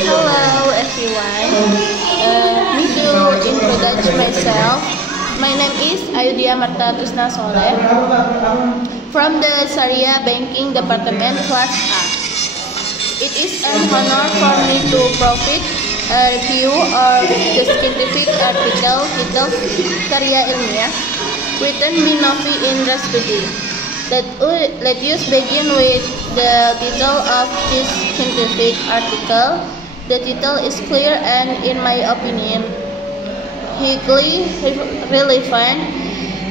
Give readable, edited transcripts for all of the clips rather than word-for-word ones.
Hello everyone. Me to introduce myself. My name is Ayudhya Marta Tusna Soleh from the Sharia Banking Department Class A. It is an honor for me to provide a review of the scientific article titled Karya Ilmiah written by Novi Indra Studi. Let us begin with the title of this scientific article. The title is clear and, in my opinion, highly relevant,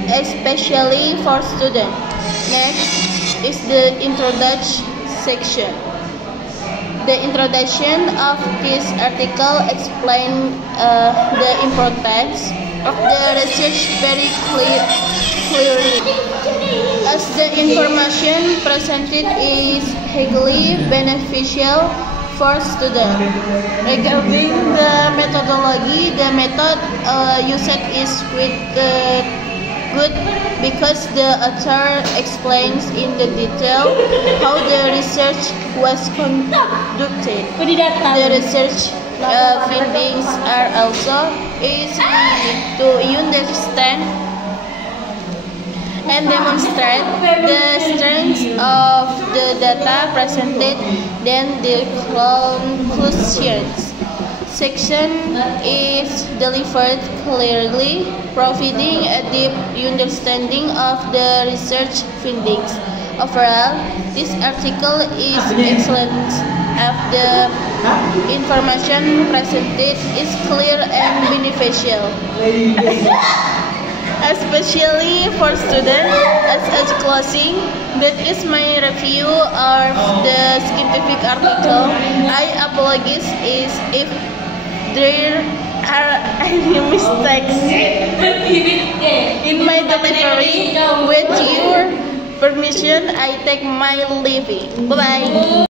especially for students. Next is the introduction section. The introduction of this article explains the importance of the research very clearly, as the information presented is highly beneficial for students. Regarding the methodology, the method used is good because the author explains in the detail how the research was conducted. The research findings are also easy to understand and demonstrate the strength of the data presented, then the conclusions section is delivered clearly, providing a deep understanding of the research findings. Overall, this article is excellent as the information presented is clear and beneficial, especially for students. As closing, that is my review of the scientific article. I apologize if there are any mistakes in my delivery. With your permission, I take my leave. Bye bye.